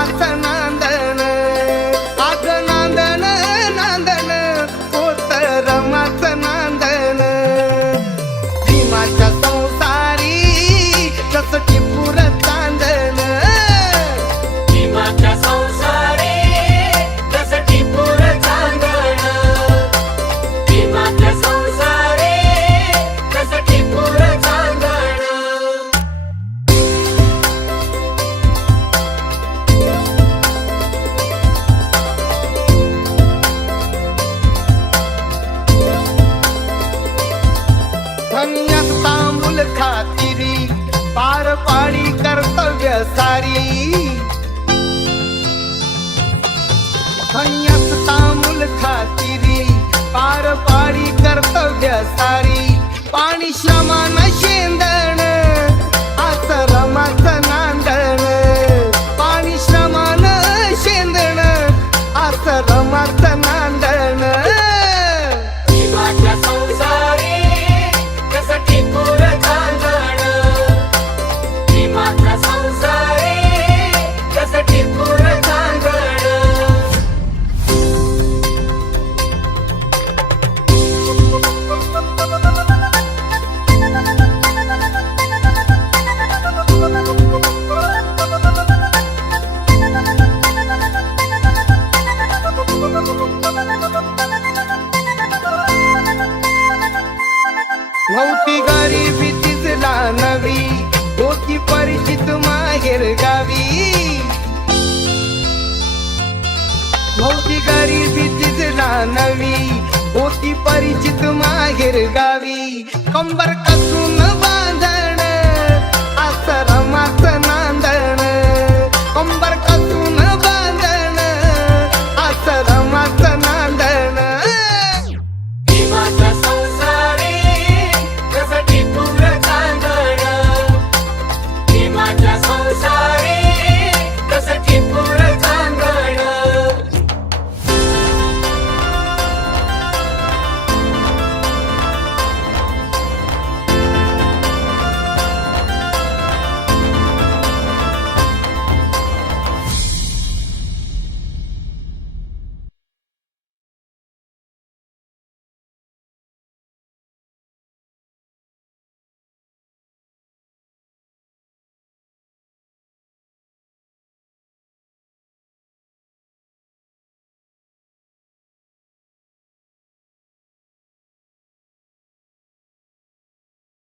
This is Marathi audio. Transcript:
रमाचं नांदण, अग नांदण नांदण होत रमाचं नांदण. भीमाच्या संसारी जस टिपूर चांदण, भीमाच्या संसारी जस टिपूर चांदण, भीमाच्या संसारी जस टिपूर चांदण. धन्यास तांबूल खातिरी पार पाडी कर्तव्य सारी. धन्यास तांबूल खातिरी पार पाडी कर्तव्य सारी. पाणी श्रमान शेंदण आस रमाचं नांदण, पाणी श्रमान शेंदण आस रमाचं नांदण. भीमाच्या संसारी जस टिपूर चांदण, भीमाच्या संसारी जस टिपूर चांदण. नव्हती गरिबी तिसला नवी, होती परिचित माहेर गावी. नव्हती गरिबी तिसला नवी, होती परिचित माहेर गावी. कंबर कसून बांधण